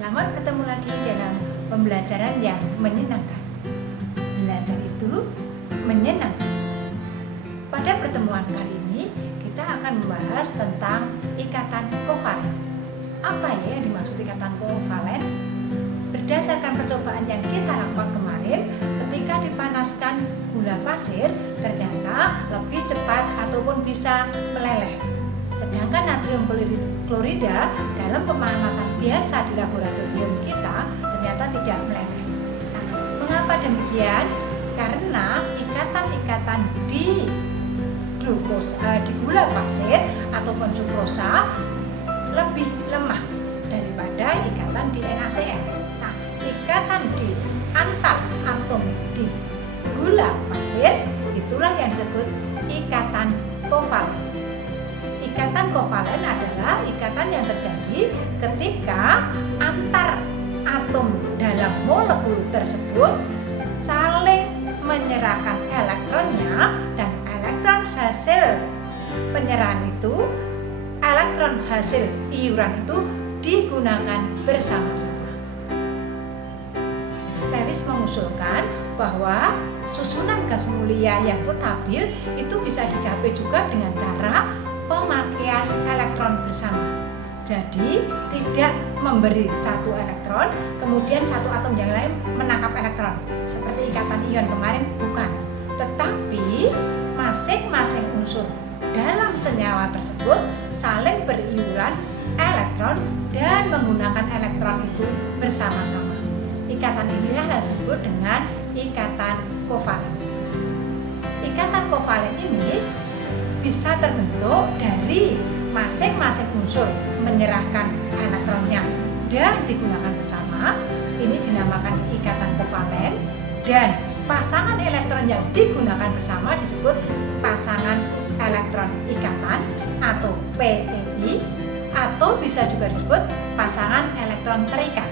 Selamat ketemu lagi dalam pembelajaran yang menyenangkan. Belajar itu menyenangkan. Pada pertemuan kali ini kita akan membahas tentang ikatan kovalen. Apa ya yang dimaksud ikatan kovalen? Berdasarkan percobaan yang kita lakukan kemarin, ketika dipanaskan gula pasir ternyata lebih cepat ataupun bisa meleleh. Sedangkan natrium klorida dalam pemanasan biasa di laboratorium kita ternyata tidak meleleh. Nah, mengapa demikian? Karena ikatan-ikatan di gula pasir ataupun sukrosa lebih lemah daripada ikatan di NaCl. Nah, ikatan di antar atom di gula pasir itulah yang disebut ikatan kovalen. Ikatan kovalen adalah ikatan yang terjadi ketika antar atom dalam molekul tersebut saling menyerahkan elektronnya, dan elektron hasil penyerahan itu, elektron hasil iuran itu digunakan bersama-sama. Lewis mengusulkan bahwa susunan gas mulia yang stabil itu bisa dicapai juga dengan cara pemakaian elektron bersama. Jadi tidak memberi satu elektron kemudian satu atom yang lain menangkap elektron seperti ikatan ion kemarin, bukan. Tetapi masing-masing unsur dalam senyawa tersebut saling beriuran elektron dan menggunakan elektron itu bersama-sama. Ikatan inilah yang disebut dengan ikatan kovalen. Ikatan kovalen ini bisa terbentuk dari masing-masing unsur menyerahkan elektronnya dan digunakan bersama. Ini dinamakan ikatan kovalen, dan pasangan elektron yang digunakan bersama disebut pasangan elektron ikatan atau PEI, atau bisa juga disebut pasangan elektron terikat.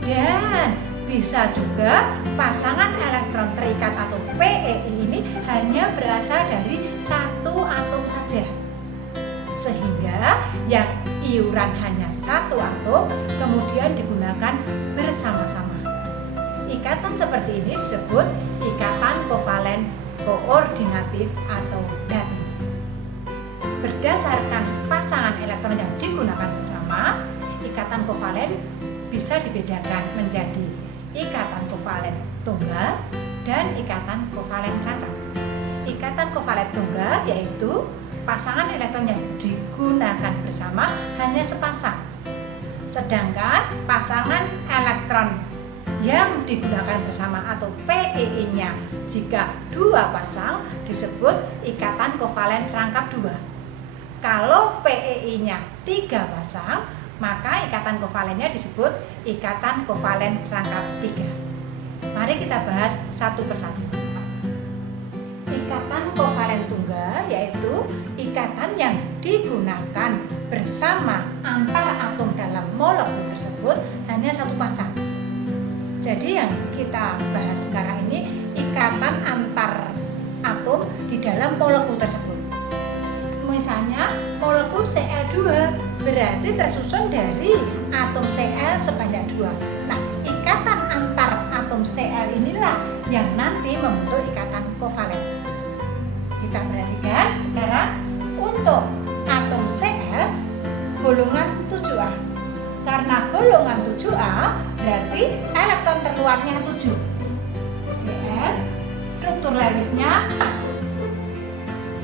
Dan bisa juga pasangan elektron terikat atau PEI ini hanya berasal dari satu atom saja, sehingga yang iuran hanya satu atom kemudian digunakan bersama-sama. Ikatan seperti ini disebut ikatan kovalen koordinatif atau datif. Berdasarkan pasangan elektron yang digunakan bersama, ikatan kovalen bisa dibedakan menjadi ikatan kovalen tunggal dan ikatan kovalen rangkap. Ikatan kovalen tunggal yaitu pasangan elektron yang digunakan bersama hanya sepasang. Sedangkan pasangan elektron yang digunakan bersama atau PEI-nya jika dua pasang disebut ikatan kovalen rangkap dua. Kalau PEI-nya tiga pasang, maka ikatan kovalennya disebut ikatan kovalen rangkap 3. Mari kita bahas satu persatu. Ikatan kovalen tunggal yaitu ikatan yang digunakan bersama antar atom dalam molekul tersebut hanya satu pasang. Jadi yang kita bahas sekarang ini ikatan antar atom di dalam molekul tersebut. Misalnya molekul Cl2 berarti tersusun dari atom Cl sebanyak 2. Nah, ikatan antar atom Cl inilah yang nanti membentuk ikatan kovalen. Kita perhatikan sekarang untuk atom Cl golongan 7A. Karena golongan 7A berarti elektron terluarnya 7. Cl struktur Lewisnya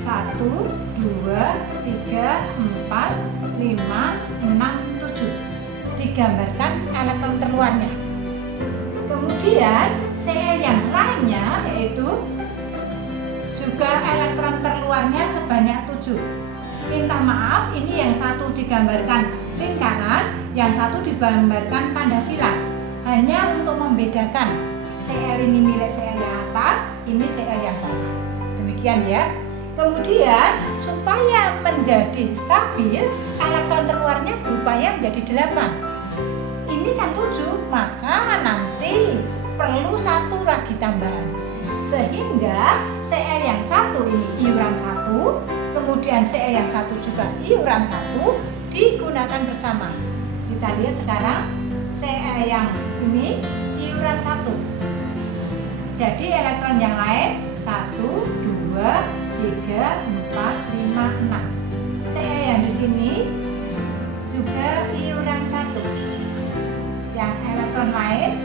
1, 2, 3, 4, 5, 6, 7. Digambarkan elektron terluarnya. Kemudian Cl yang lainnya yaitu juga elektron terluarnya sebanyak 7. Minta maaf, ini yang satu digambarkan lingkaran, yang satu digambarkan tanda silang. Hanya untuk membedakan Cl ini milik Cl yang atas, ini Cl yang bawah. Demikian ya. Kemudian supaya menjadi stabil, elektron terluarnya berupaya menjadi 8. Ini kan 7, maka nanti perlu satu lagi tambahan. Sehingga Cl yang satu ini iuran 1, kemudian Cl yang satu juga iuran 1 digunakan bersama. kita lihat sekarang Cl yang ini iuran 1. Jadi elektron yang lain 1, 2, 3, 4, 5, 6. Cl yang di sini juga iuran 1. Yang elektron lain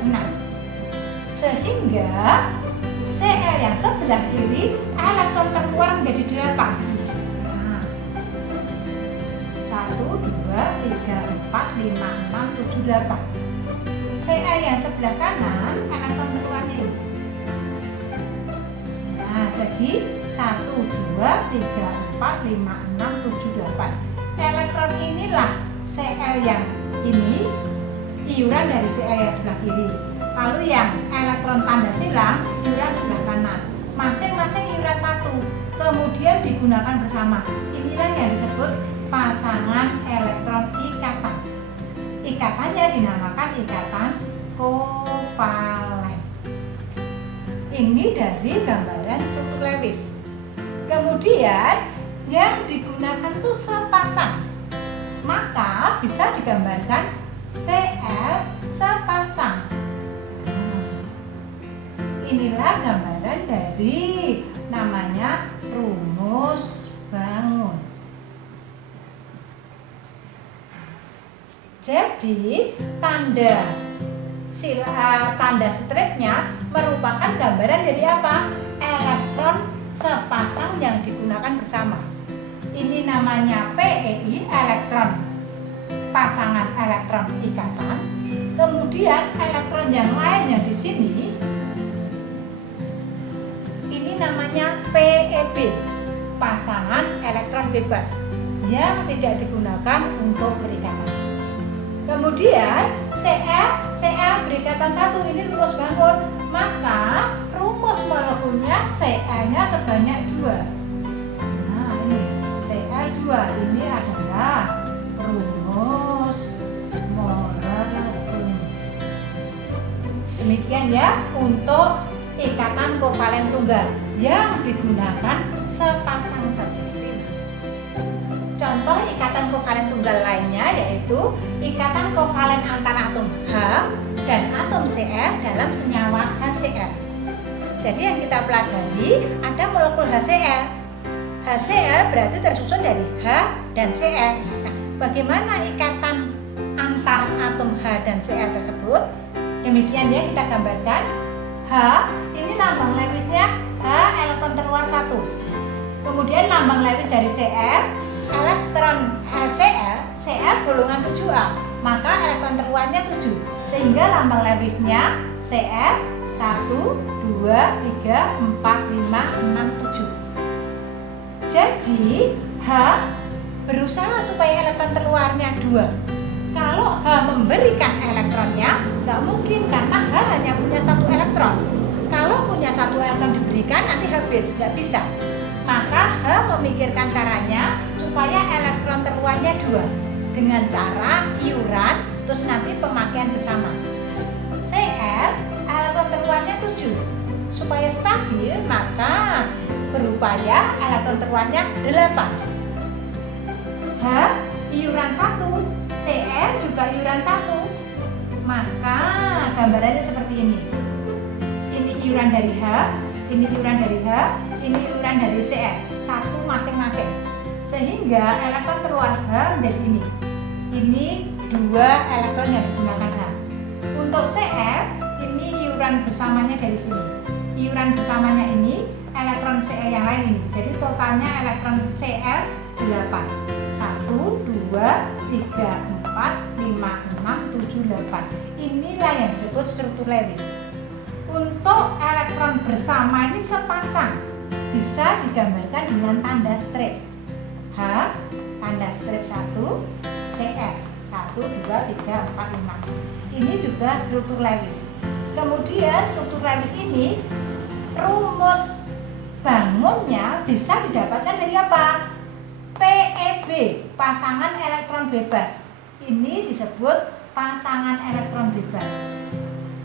6. Sehingga Cl yang sebelah kiri elektron terkeluar menjadi 8. Nah, 1, 2, 3, 4, 5, 6, 7, 8. Cl yang sebelah kanan elektron terkeluarnya ini. Nah, jadi 1, 2, 3, 4, 5, 6, 7, 8. Elektron inilah Cl yang ini iuran dari Cl yang sebelah kiri. Lalu yang elektron tanda silang iuran sebelah kanan. Masing-masing iuran 1. Kemudian digunakan bersama. Inilah yang disebut pasangan elektron ikatan. Ikatannya dinamakan ikatan kovalen. Ini dari gambaran struktur Lewis. Kemudian yang digunakan itu sepasang. Maka bisa digambarkan Cl sepasang. Inilah gambaran dari namanya rumus bangun. Jadi tanda stripnya merupakan gambaran dari apa? Elektron sepasang yang digunakan bersama. Ini namanya PEI, elektron pasangan elektron ikatan. Kemudian elektron yang lainnya di sini ini namanya PEB, pasangan elektron bebas yang tidak digunakan untuk berikatan. Kemudian Cl berikatan 1, ini rumus bangun. Maka rumus molekulnya Cl-nya sebanyak 2. Nah, ini Cl2, ini adalah rumus molekul. Demikian ya untuk ikatan kovalen tunggal yang digunakan sepasang saja. Contoh ikatan kovalen tunggal lainnya yaitu ikatan kovalen antar atom H dan atom Cl dalam senyawa HCl. Jadi yang kita pelajari ada molekul HCl. HCl berarti tersusun dari H dan Cl. Nah, bagaimana ikatan antar atom H dan Cl tersebut? Demikian ya kita gambarkan. H ini lambang Lewisnya H elektron terluar 1. Kemudian lambang Lewis dari Cl elektron Cl golongan 7A, maka elektron terluarnya 7, sehingga lambang Lewisnya Cl 1, 2, 3, 4, 5, 6, 7. Jadi H berusaha supaya elektron terluarnya 2. Kalau H memberikan elektronnya, nggak mungkin karena H hanya punya 1 elektron. Kalau punya 1 elektron diberikan nanti habis, nggak bisa. Maka H memikirkan caranya supaya elektron terluarnya 2 dengan cara iuran, terus nanti pemakaian bersama. Cl elektron terluarnya 7. Supaya stabil maka berupaya elektron terluarnya 8. H iuran 1, Cl juga iuran 1. Maka gambarannya seperti ini. Ini iuran dari H, ini iuran dari H, ini iuran dari Cl, 1 masing-masing. Sehingga elektron terluar H menjadi ini. Ini 2 elektron yang digunakan H. Untuk Cl, ini iuran bersamanya dari sini. Iuran bersamanya ini elektron Cl yang lain ini. Jadi totalnya elektron Cl 8. 1, 2, 3, 4, 5, 6, 7, 8. Inilah yang disebut struktur Lewis. Untuk elektron bersama ini sepasang, bisa digambarkan dengan tanda strip. H, tanda strip 1, Cl 1, 2, 3, 4, 5. Ini juga struktur Lewis. Kemudian struktur Lewis ini rumus bangunnya bisa didapatkan dari apa? PEB, pasangan elektron bebas. Ini disebut pasangan elektron bebas.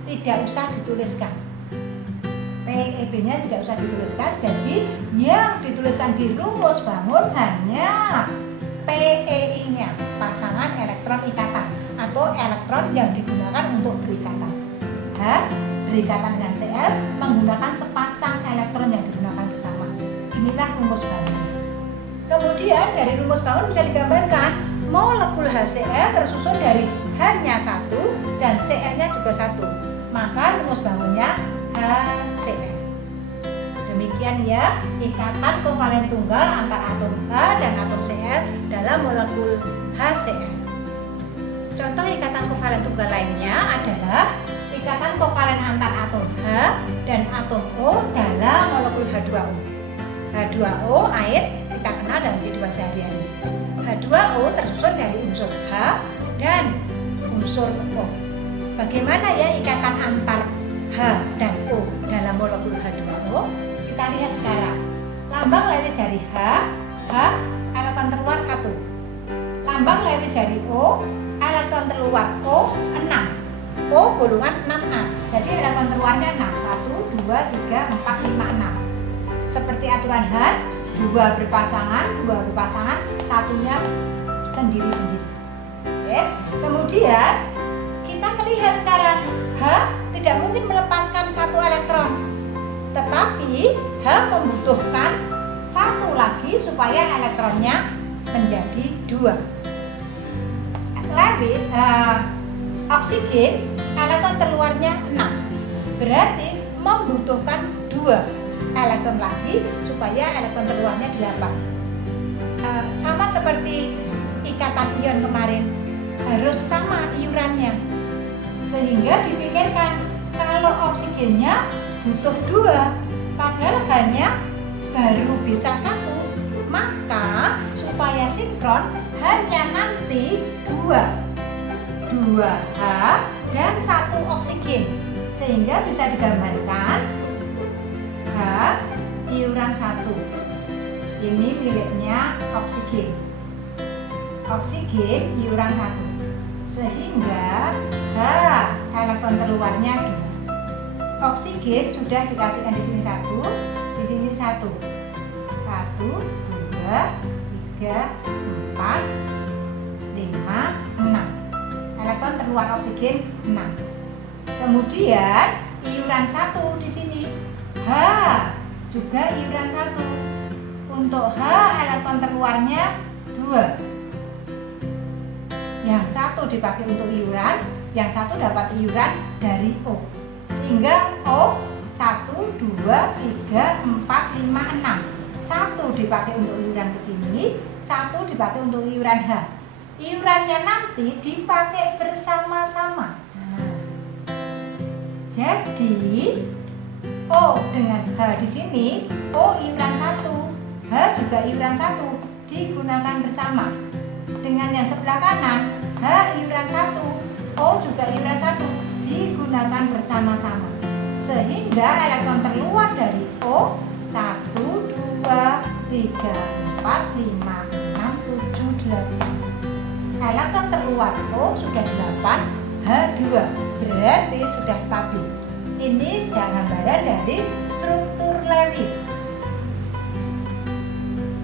Tidak usah dituliskan. PEB-nya tidak usah dituliskan. Jadi yang dituliskan di rumus bangun hanya PeI-nya, pasangan elektron ikatan atau elektron yang digunakan untuk berikatan. H berikatan dengan Cl menggunakan sepasang elektron yang digunakan bersama. Inilah rumus bangun. Kemudian dari rumus bangun bisa digambarkan molekul HCl tersusun dari H-nya 1 dan Cl-nya juga 1. Maka rumus bangunnya HCl. Demikian ya ikatan kovalen tunggal antara atom H dan atom Cl dalam molekul HCl. Contoh ikatan kovalen tunggal lainnya adalah ikatan kovalen antar atom H dan atom O dalam molekul H2O. H2O air kita kenal dalam kehidupan sehari-hari. H2O tersusun dari unsur H dan unsur O. Bagaimana ya ikatan antar H dan O dalam molekul H2O? Kita lihat sekarang. Lambang Lewis dari H elektron terluar 1. Lambang Lewis dari O, elektron terluar O 6. O golongan 6A. Jadi elektron terluarnya 6. 1, 2, 3, 4, 5, 6. Seperti aturan Hahn, 2 berpasangan, satunya sendiri-sendiri. Oke. Kemudian kita melihat sekarang H tidak mungkin melepaskan 1 elektron. Tetapi H membutuhkan 1 lagi supaya elektronnya menjadi 2. Oksigen elektron terluarnya 6. Berarti membutuhkan 2 elektron lagi supaya elektron terluarnya 8. Sama seperti ikatan ion kemarin, harus sama iurannya. Sehingga dipikirkan kalau oksigennya butuh 2 padahal hanya baru bisa 1, maka supaya sinkron hanya nanti 2 H dan 1 oksigen, sehingga bisa digambarkan H iuran 1 ini miliknya oksigen iuran 1, sehingga H elektron terluarnya 2. Oksigen sudah dikasihkan di sini 1, di sini 1, 1, 2, 3, 4, 5, 6. Elektron terluar oksigen 6. Kemudian iuran 1 di sini H juga iuran 1. Untuk H elektron terluarnya 2. Yang 1 dipakai untuk iuran, yang 1 dapat iuran dari O. Sehingga O 1, 2, 3, 4, 5, 6. 1 dipakai untuk iuran ke sini, 1 dipakai untuk iuran H. Iurannya nanti dipakai bersama-sama. Jadi O dengan H di sini, O iuran 1, H juga iuran 1 digunakan bersama. Dengan yang sebelah kanan, H iuran 1, O juga iuran 1 digunakan bersama-sama. Sehingga elektron terluar dari O 1, 2, 3, 4, 5, 6, 7, 8. Elektron terluar O sudah 8, H2 berarti sudah stabil. Ini gambaran dari struktur Lewis.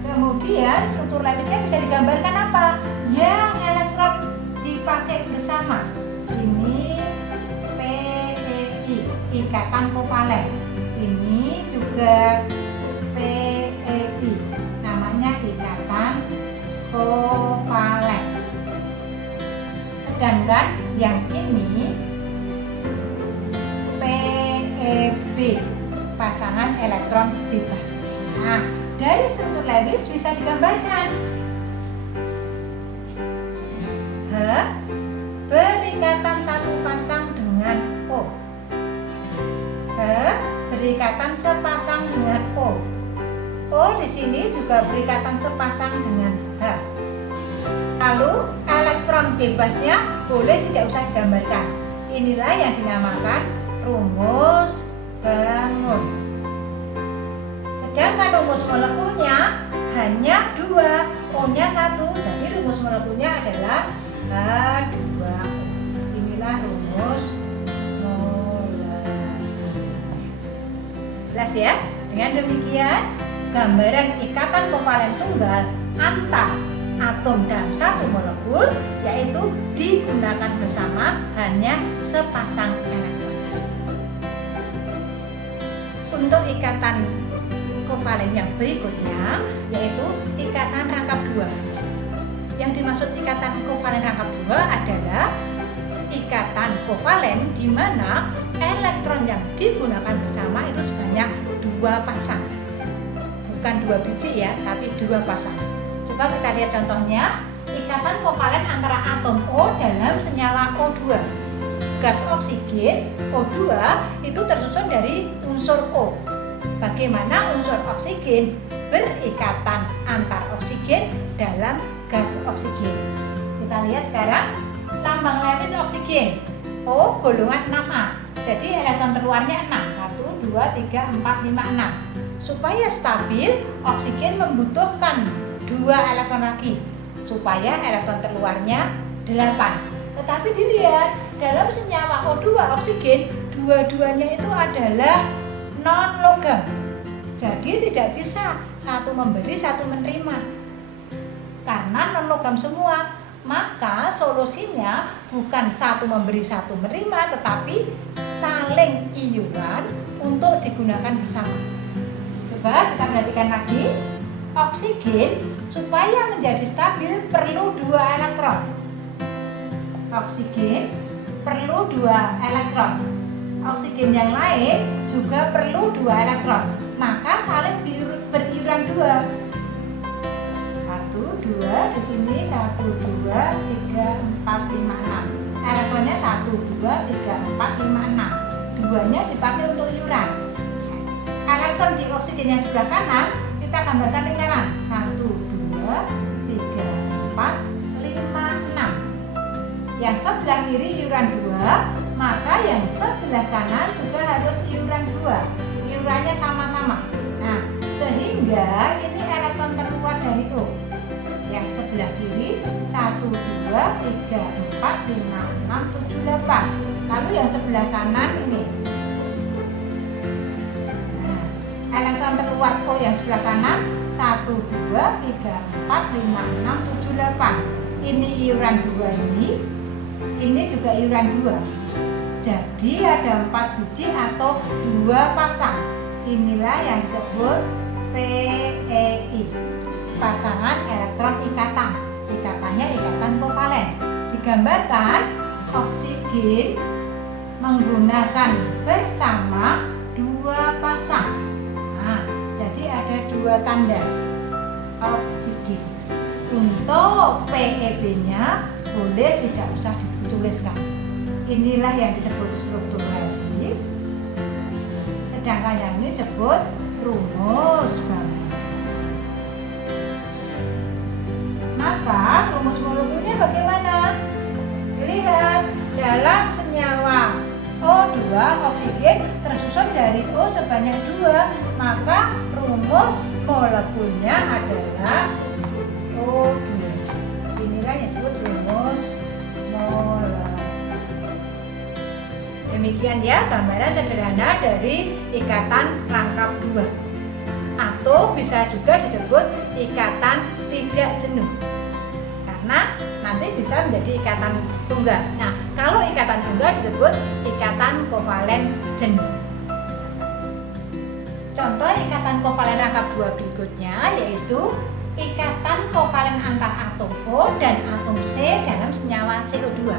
Kemudian struktur Lewisnya bisa digambarkan apa? Yang elektron dipakai bersama. Ini PeI, ikatan kovalen. Ini juga PeI, namanya ikatan kovalen. Sedangkan yang ini PeB, pasangan elektron bebas. Nah, dari struktur Lewis bisa digambarkan H berikatan 1 pasang dengan O, H berikatan sepasang dengan O, O di sini juga berikatan sepasang dengan H. Lalu elektron bebasnya boleh tidak usah digambarkan. Inilah yang dinamakan rumus bangun. Sedangkan rumus molekulnya hanya 2, O-nya 1. Jadi rumus molekulnya adalah H2O. Inilah rumus molekul. Jelas ya? Dengan demikian, gambaran ikatan kovalen tunggal antar atom dalam satu molekul, yaitu digunakan bersama hanya sepasang elektron. Untuk ikatan kovalen yang berikutnya, yaitu ikatan rangkap 2. Yang dimaksud ikatan kovalen rangkap 2 adalah ikatan kovalen di mana elektron yang digunakan bersama itu sebanyak 2 pasang. Bukan 2 biji ya, tapi 2 pasang. Coba kita lihat contohnya. Ikatan kovalen antara atom O dalam senyawa O2. Gas oksigen O2 itu tersusun dari unsur O. Bagaimana unsur oksigen berikatan antar oksigen dalam gas oksigen? Kita lihat sekarang lambang Lewis oksigen O golongan 6A. Jadi elektron terluarnya 6. 1, 2, 3, 4, 5, 6. Supaya stabil, oksigen membutuhkan 2 elektron lagi supaya elektron terluarnya 8. Tetapi dilihat dalam senyawa O2 oksigen, dua-duanya itu adalah non logam. Jadi tidak bisa satu memberi satu menerima. Karena non logam semua, maka solusinya bukan satu memberi satu menerima, tetapi saling iuran untuk digunakan bersama. Coba kita perhatikan lagi. Oksigen supaya menjadi stabil perlu 2 elektron. Oksigen perlu 2 elektron. Oksigen yang lain juga perlu 2 elektron. Maka saling beriuran 2. 1, 2, di sini 1, 2, 3, 4, 5, 6. Elektronnya 1, 2, 3, 4, 5, 6. Duanya dipakai untuk iuran. Elektron di oksigen yang sebelah kanan kita gambarkan lingkaran. 1, 2, 3, 4, 5, 6. Yang sebelah kiri iuran 2, maka yang sebelah kanan juga harus iuran 2. Iurannya sama-sama. Nah, sehingga ini elektron terluar dari O. Yang sebelah kiri 1, 2, 3, 4, 5, 6, 7, 8. Lalu yang sebelah kanan ini. Nah, elektron terluar O yang sebelah kanan 1, 2, 3, 4, 5, 6, 7, 8. Ini iuran 2 ini juga iuran 2. Jadi ada 4 biji atau 2 pasang. Inilah yang disebut PEI, pasangan elektron ikatan. Ikatannya ikatan kovalen. Digambarkan oksigen menggunakan bersama 2 pasang. Nah, jadi ada 2 tanda oksigen. Untuk PEB-nya boleh tidak usah dituliskan. Inilah yang disebut struktur Lewis. Sedangkan yang ini disebut rumus bangun. Maka rumus molekulnya bagaimana? Lihat, dalam senyawa O2 oksigen tersusun dari O sebanyak 2, maka rumus molekulnya adalah O2. Inilah yang disebut rumus molekul. Demikian ya gambaran sederhana dari ikatan rangkap 2. Atau bisa juga disebut ikatan tidak jenuh. Karena nanti bisa menjadi ikatan tunggal. Nah, kalau ikatan tunggal disebut ikatan kovalen jenuh. Contoh ikatan kovalen rangkap 2 berikutnya yaitu ikatan kovalen antar atom O dan atom C dalam senyawa CO2.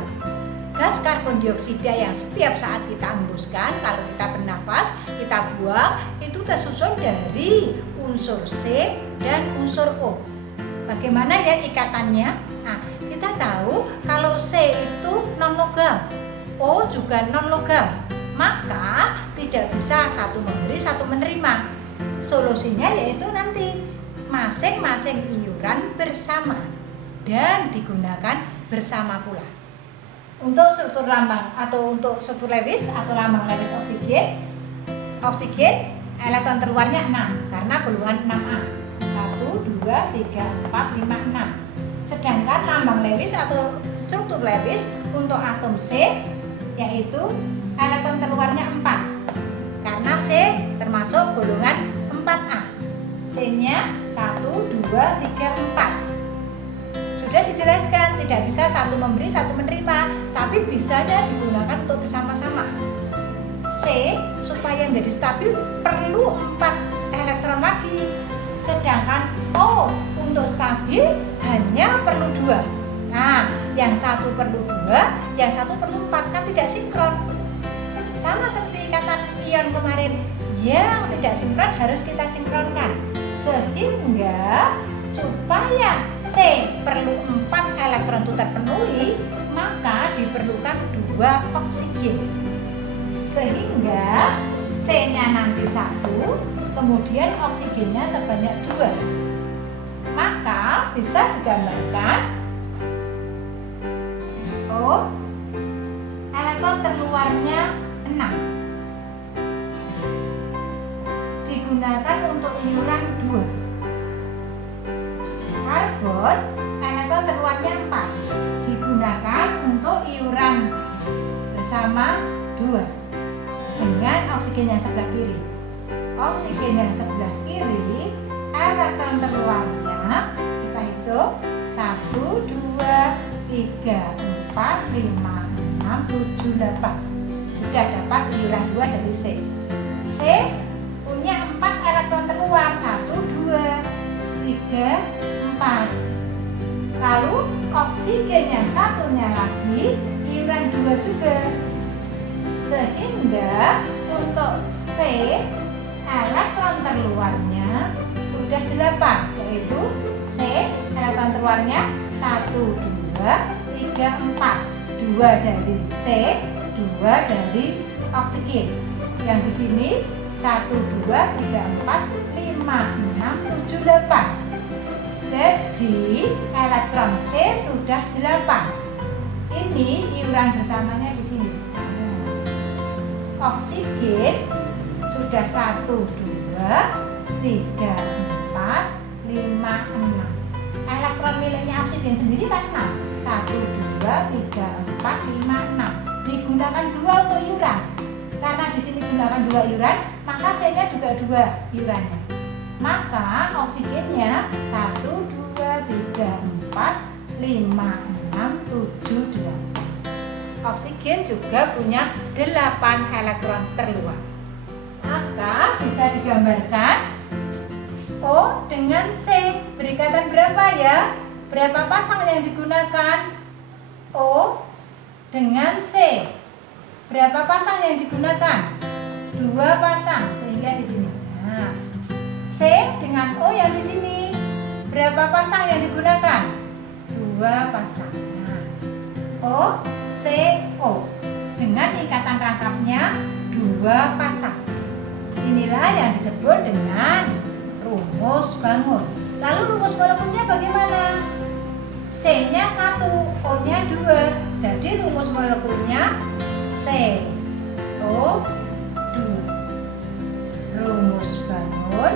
Gas karbon dioksida yang setiap saat kita hembuskan, kalau kita bernafas, kita buang, itu tersusun dari unsur C dan unsur O. Bagaimana ya ikatannya? Nah, kita tahu kalau C itu non logam, O juga non logam, maka tidak bisa satu memberi satu menerima. Solusinya yaitu nanti masing-masing iuran bersama dan digunakan bersama pula. Untuk struktur lambang atau untuk struktur Lewis atau lambang Lewis oksigen elektron terluarnya 6 karena golongan 6A. 1, 2, 3, 4, 5, 6. Sedangkan lambang Lewis atau struktur Lewis untuk atom C yaitu elektron terluarnya 4 karena C termasuk golongan 4A. C-nya 1, 2, 3, 4. sudah dijelaskan tidak bisa satu memberi satu menerima, tapi bisanya digunakan untuk bersama-sama. C supaya menjadi stabil perlu 4 elektron lagi, sedangkan O untuk stabil hanya perlu 2. Nah, yang satu perlu 2, yang satu perlu 4, kan tidak sinkron. Sama seperti ikatan ion kemarin, yang tidak sinkron harus kita sinkronkan, sehingga supaya C perlu 4 elektron itu terpenuhi, maka diperlukan 2 oksigen. Sehingga C-nya nanti 1, kemudian oksigennya sebanyak 2. Maka bisa digambarkan O elektron terluarnya 6. Digunakan untuk iuran 2. Karbon elektron terluarnya 4, digunakan untuk iuran bersama 2 dengan oksigen yang sebelah kiri. Oksigen yang sebelah kiri elektron terluarnya kita hitung 1, 2, 3, 4, 5, 6, 7, 8. Sudah dapat iuran 2 dari C. C punya 4 elektron terluar, 1, 2, 3, 4. Lalu oksigen yang satunya lagi iuran 2 juga. Sehingga untuk C elektron terluarnya sudah 8, yaitu C elektron terluarnya 1, 2, 3, 4. 2 dari C, 2 dari oksigen. Yang di sini 1, 2, 3, 4, 5, 6, 7, 8. Jadi elektron C sudah 8. Ini iuran bersamanya di sini. Oksigen sudah 1, 2, 3, 4, 5, 6. Elektron miliknya oksigen sendiri kan 6. 1, 2, 3, 4, 5, 6. Digunakan 2 untuk iuran. Karena di sini gunakan 2 iuran, maka C-nya juga 2 iurannya. Maka oksigennya 1, 2, 3, 4, 5, 6, 7, 8. Oksigen juga punya 8 elektron terluar. Maka bisa digambarkan O dengan C berikatan berapa ya? Berapa pasang yang digunakan? O dengan C. Berapa pasang yang digunakan? 2 pasang, sehingga di sini. Nah, C dengan O yang di sini. Berapa pasang yang digunakan? 2 pasang. Nah, O, C, O. Dengan ikatan rangkapnya 2 pasang. Inilah yang disebut dengan rumus bangun. Lalu rumus molekulnya bagaimana? C-nya 1, O-nya 2. Jadi rumus molekulnya C, O, 2. Rumus bangun,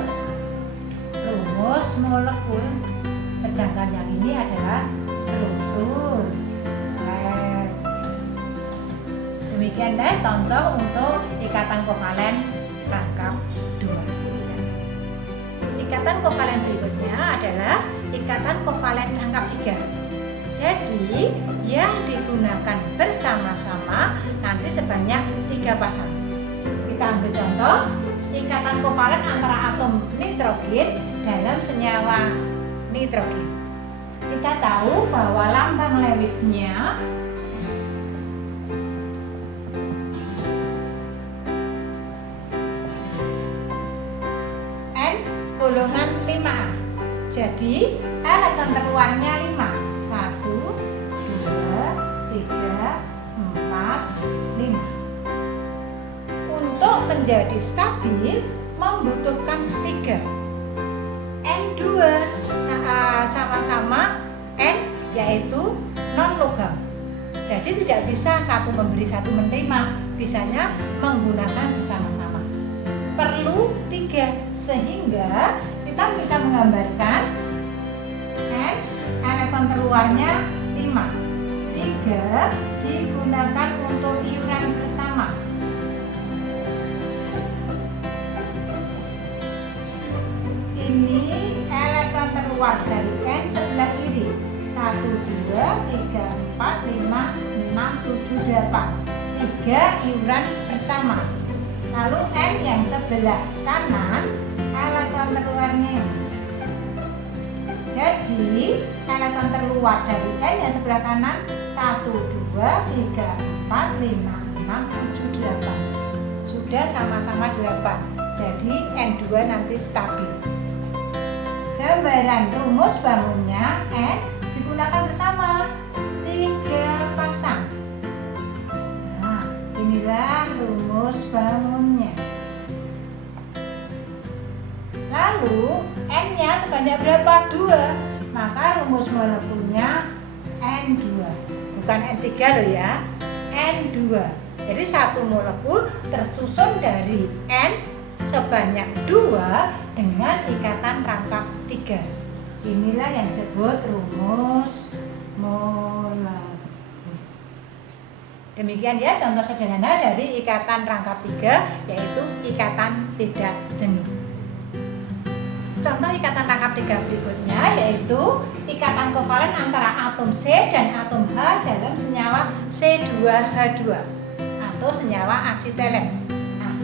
rumus molekul. Sedangkan yang ini adalah struktur. Demikian deh contoh untuk ikatan kovalen rangkap 2. Ikatan kovalen berikutnya adalah ikatan kovalen rangkap 3. Jadi yang digunakan bersama-sama nanti sebanyak 3 pasang. Kita ambil contoh ikatan kovalen antara atom nitrogen dalam senyawa nitrogen. Kita tahu bahwa lambang Lewisnya N golongan 5A. Jadi elektron terluarnya 5. 1, 2, 3, 4, 5. Untuk menjadi stabil membutuhkan 3. N2 sama-sama N yaitu non logam. Jadi tidak bisa satu memberi satu menerima, bisanya menggunakan bersama-sama. Perlu 3 sehingga kita bisa menggambarkan N elektron terluarnya 5. 3 digunakan untuk iuran bersama. Ini elektron terluar dari N sebelah kiri. 1, 1, 2, 3, 4, 5, 6, 7, 8. 3 iuran bersama. Lalu N yang sebelah kanan elektron terluarnya. Jadi elektron terluar dari N yang sebelah kanan 1, 2, 3, 4, 5, 6, 7, 8. Sudah sama-sama 8. Jadi N2 nanti stabil. Gambaran rumus bangunnya N digunakan bersama 3 pasang. Nah, inilah rumus bangunnya. Lalu N-nya sebanyak berapa? 2. Maka rumus molekulnya N2. Bukan N3 loh ya. N2. Jadi satu molekul tersusun dari N sebanyak 2 dengan ikatan rangkap 3. Inilah yang disebut rumus molekul. Demikian ya contoh sederhana dari ikatan rangkap 3, yaitu ikatan tidak jenuh. Contoh ikatan rangkap 3 berikutnya yaitu ikatan kovalen antara atom C dan atom H dalam senyawa C2H2 atau senyawa asitelen. Nah,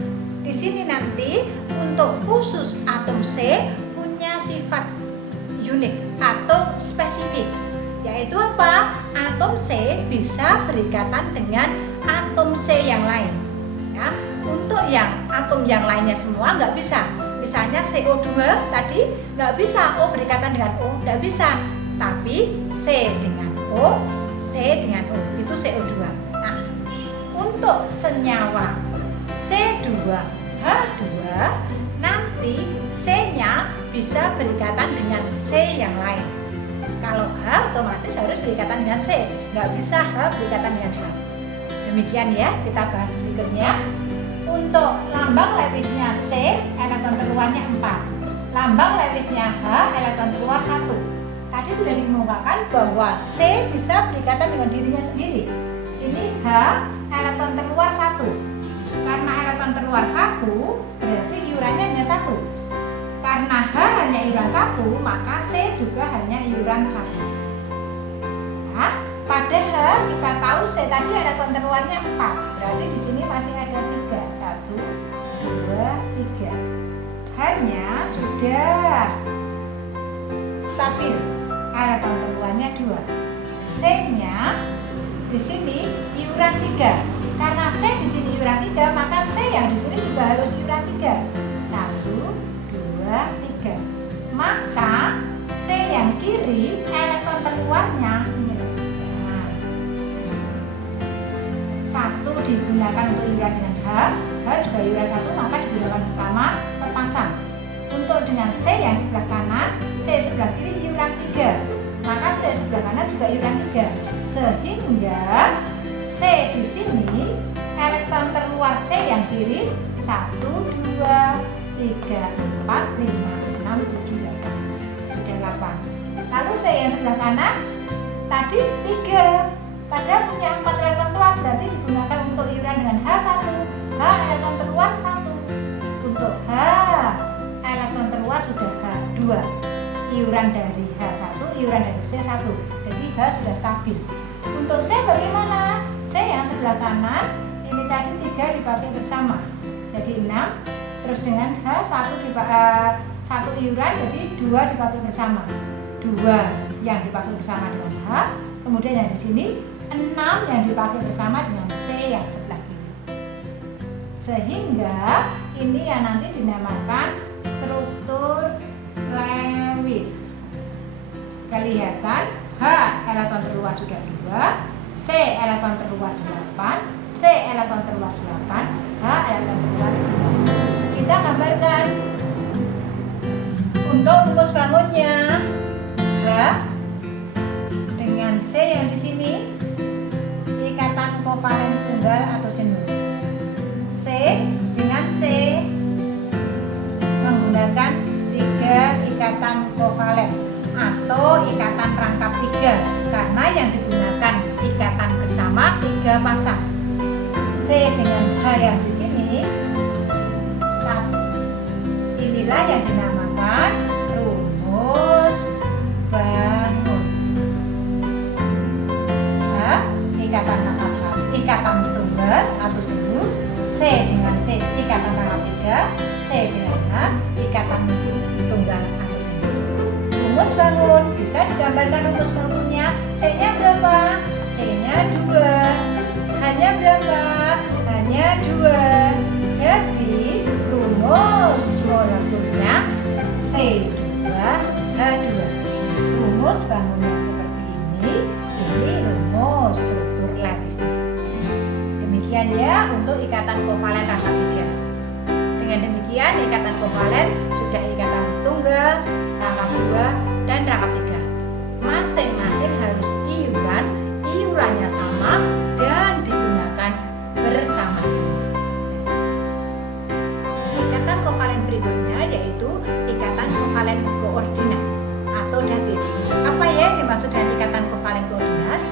di sini nanti untuk khusus atom C punya sifat unik atau spesifik, yaitu apa? Atom C bisa berikatan dengan atom C yang lain. Ya, untuk yang atom yang lainnya semua nggak bisa. Misalnya CO2 tadi nggak bisa O berikatan dengan O, nggak bisa. Tapi C dengan O, C dengan O itu CO2. Nah, untuk senyawa C2H2 nanti C-nya bisa berikatan dengan C yang lain. Kalau H otomatis harus berikatan dengan C, nggak bisa H berikatan dengan H. Demikian ya, kita bahas berikutnya. Untuk lambang Lewisnya C, elektron terluarnya 4. Lambang Lewisnya H, elektron terluar 1. Tadi sudah dikemukakan bahwa C bisa berikatan dengan dirinya sendiri. Ini H, elektron terluar 1. Karena elektron terluar 1, berarti iurannya hanya 1. Karena H hanya iuran 1, maka C juga hanya iuran 1. Nah, pada H kita tahu C tadi elektron terluarnya 4. Berarti di sini masih ada 3. 1, 2, 3. H-nya sudah stabil. Elektron terluarnya 2. C-nya di sini iuran 3. Karena C di sini iuran 3, maka C yang di sini juga harus iuran 3. 1, 2, 3. Maka C yang kiri elektron terluarnya ini. Nah, 1 digunakan untuk iuran dengan H juga iuran 1, maka digunakan bersama sepasang. Untuk dengan C yang sebelah kanan, C sebelah kiri iuran 3. Maka C sebelah kanan juga iuran 3. Sehingga C di sini elektron terluar C yang kiri 1, 2, 3, 4, 5, 6, 7, 8. Sudah 8. Lalu C yang sebelah kanan tadi 3. Padahal punya 4 elektron terluar, berarti digunakan untuk iuran dengan H1. H elektron terluar 1. Untuk H elektron terluar sudah H2. Iuran dari H1, iuran dari C1. Jadi H sudah stabil. Untuk C bagaimana? C yang sebelah kanan ini tadi 3 dipakai bersama. Jadi 6. Terus dengan H1 1 iuran, jadi 2 dipakai bersama. 2 yang dipakai bersama dengan H. Kemudian yang di sini 6 yang dipakai bersama dengan C yang sebelah kiri. Sehingga ini yang nanti dinamakan struktur Lewis. Kelihatan H elektron terluar sudah 2, C elektron terluar 8, C elektron terluar 8, H elektron terluar 2. Kita gambarkan untuk rumus bangunnya. H dengan C yang di sini ikatan kovalen tunggal atau jenuh. C dengan C menggunakan 3 ikatan kovalen atau ikatan rangkap 3, karena yang digunakan ikatan bersama 3 pasang. C dengan H yang di sini 1. Inilah yang dinamakan rumus bangun. C dengan H, ikatan tunggal atau jumlah. Rumus bangun, bisa digambarkan rumus bangunnya. C-nya berapa? C-nya 2. H-nya berapa? H-nya 2. Jadi rumus molekulnya C2H2. Rumus bangunnya seperti ini rumus struktur lapisnya. Demikian ya untuk ikatan kovalen rangkap 3. Dengan demikian ikatan kovalen sudah ikatan tunggal, rangkap 2, dan rangkap 3. Masing-masing harus iurannya sama dan digunakan bersama-sama. Ikatan kovalen berikutnya yaitu ikatan kovalen koordinat atau datif. Apa ya yang dimaksud dengan ikatan kovalen koordinat?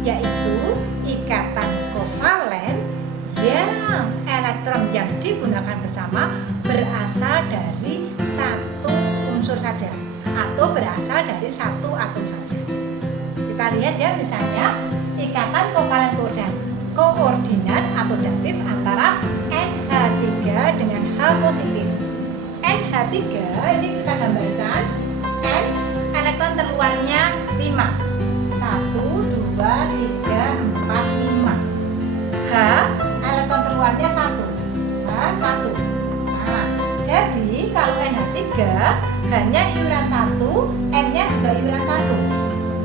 Yaitu ikatan kovalen yang elektron yang digunakan bersama berasal dari satu unsur saja atau berasal dari satu atom saja. Kita lihat ya, misalnya ikatan kovalen koordinat atau datif antara NH3 dengan H positif. NH3 ini kita gambarkan, N elektron terluarnya 5. 1, 2, 3, 4, 5. H elektron terluarnya 1. H1. Nah, jadi kalau NH3 hanya iuran 1, N-nya juga iuran 1.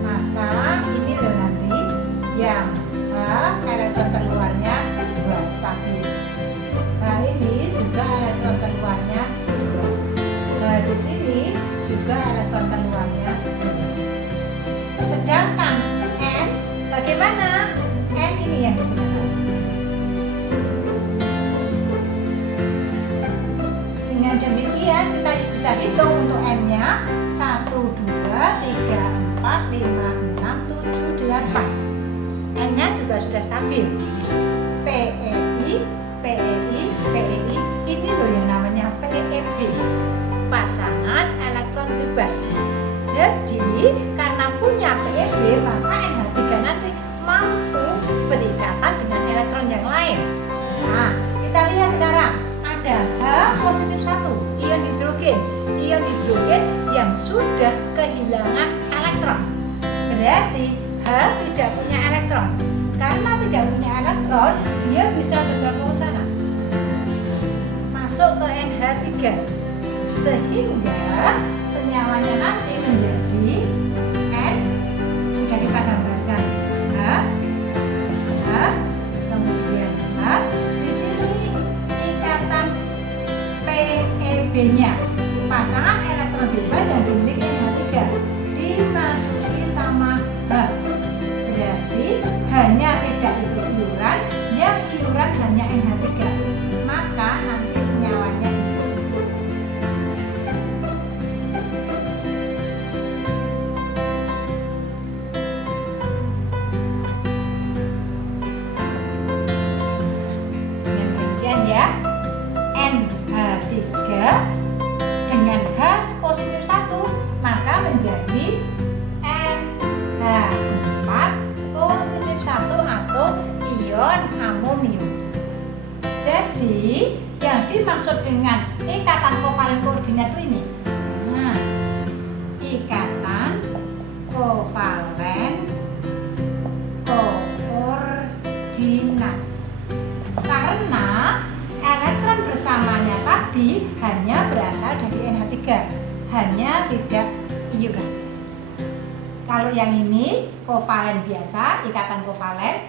Maka ini loh nanti yang H elektron terluarnya 2, stabil. Nah ini juga elektron terluarnya 2. Nah di sini juga elektron terluarnya 2. Sedangkan N bagaimana? N ini yang digunakan. Dengan demikian kita bisa hitung untuk N-nya 1, 2, 3, 4, 5, 6, 7, 8. N-nya juga sudah stabil. PEI ini loh yang namanya PEB, pasangan elektron bebas. Jadi karena punya PEB maka NH3 nanti mampu berikatan dengan elektron yang lain. Nah kita lihat sekarang ada H positif 1, ion hidrogen yang sudah kehilangan elektron. Berarti H tidak punya elektron. Karena tidak punya elektron, dia bisa bergabung ke sana, masuk ke NH3, sehingga senyawanya nanti menjadi N. Sudah kita gambarkan H, kemudian H. Di sini ikatan PEB-nya, pasangan elektron bebas yang dimiliki NH3 dimasuki sama H. Berarti hanya tidak ikut iuran, yang iuran hanya NH3, maka nanti senyawanya dengan demikian ya, NH3 dengan H positif 1 maka menjadi NH4 positif 1 atau ion amonium. Jadi yang dimaksud dengan ikatan kovalen koordinat ini, nah, ikatan kovalen koordinat, karena elektron bersamanya tadi hanya berasal dari NH3, hanya tidak iuran. Kalau yang ini kovalen biasa, ikatan kovalen.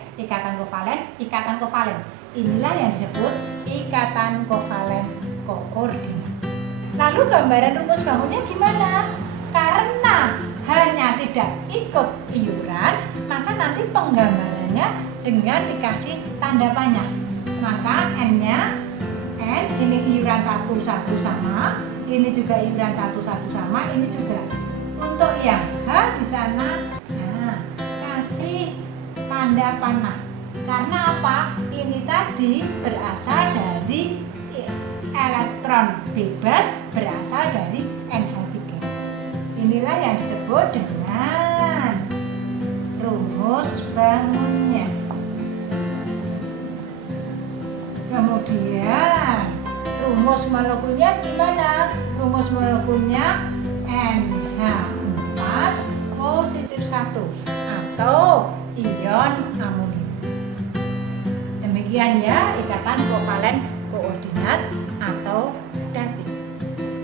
Inilah yang disebut ikatan kovalen koordinat. Lalu gambaran rumus bangunnya gimana? Karena hanya tidak ikut iuran, maka nanti penggambarannya dengan dikasih tanda panjang. Maka N-nya, N ini iuran 1 sama, ini juga iuran 1 sama, ini juga. Untuk yang H di sana, nah, kasih tanda panah. Karena apa? Ini tadi berasal dari elektron bebas, berasal dari NH3. Inilah yang disebut dengan rumus bangunnya. Kemudian rumus molekunya gimana? Rumus molekunya NH4 positif 1 atau ion amonium. Demikian ya ikatan kovalen koordinat atau datif.